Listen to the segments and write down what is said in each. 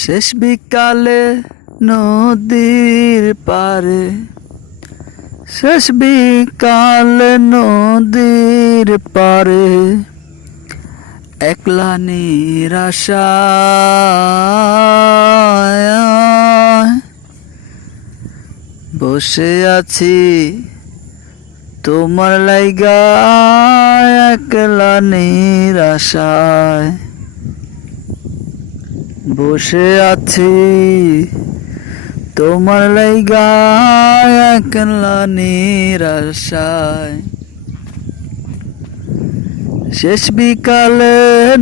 শেষ বিকালে নদীর পারে, শেষ বিকালে নদীর পারে, একলা নিরাশায় বসে আছি তোমার লাইগা, একলা নিরাশায় বসে আছি তোমার লাইগা, একলা নিরাশায়। শেষ বিকালে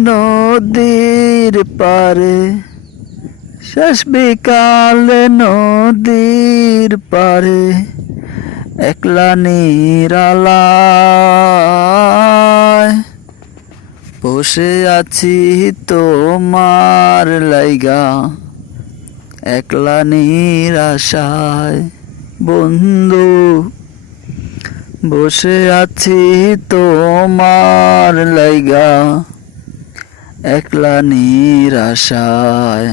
নদীর পারে, শেষ বিকালে নদীর পারে, একলা নিরালায় বসে আছি তোমার লাইগা, একলা নিরাশায়। বন্ধু বসে আছি তোমার লাইগা, একলা নিরাশায়।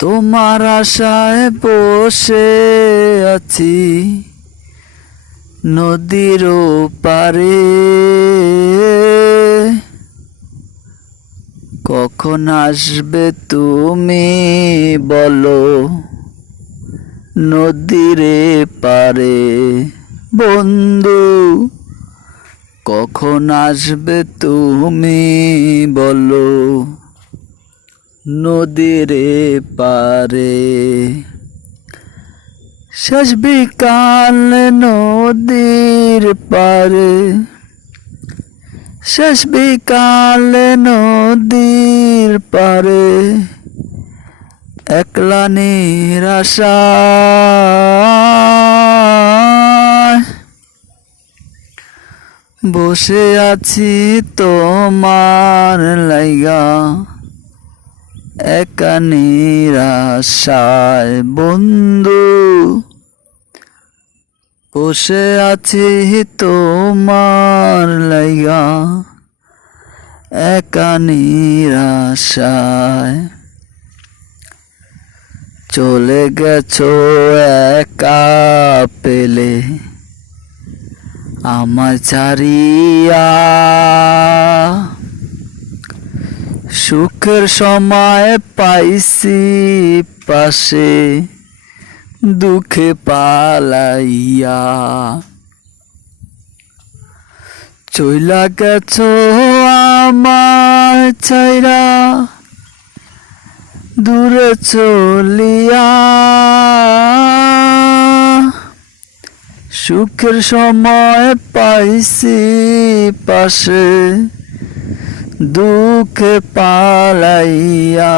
তোমার আশায় বসে আছি নদীর পারে, কখন আসবে তুমি বলো নদীর পারে। বন্ধু কখন আসবে তুমি বলো নদীর পারে। শেষ বিকাল নদীর পারে, শেষ বিকাল নদীর পারে, একলা নিরাশায় বসে আছি তোমার লাইগা, একা নিরাশায়। বন্ধু বসে আছি তোমার লাইগা, একা নিরাশায়। চলে গেছো একা পেলে আমার ছাড়িয়া, সুখের সময় পাইছি পাশে, দুঃখে পালাইয়া। চইলা গেছো আমার ছাইরা দূরে চলিয়া, সুখের সময় পাইছি পাশে, দুঃখে পালাইয়া।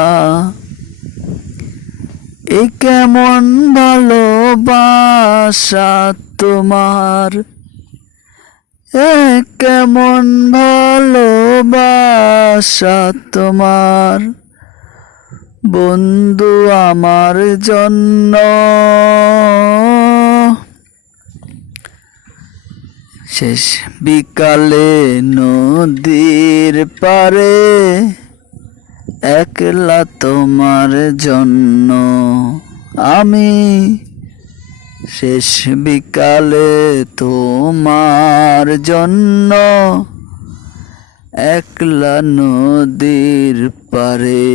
এ কেমন ভালোবাসা তোমার, এ কেমন ভালোবাসা তোমার, বন্ধু আমার জন্য। শেষ বিকালে নদীর পারে, একলা তোমার জন্য আমি। শেষ বিকালে তোমার জন্য, একলা নদীর পারে।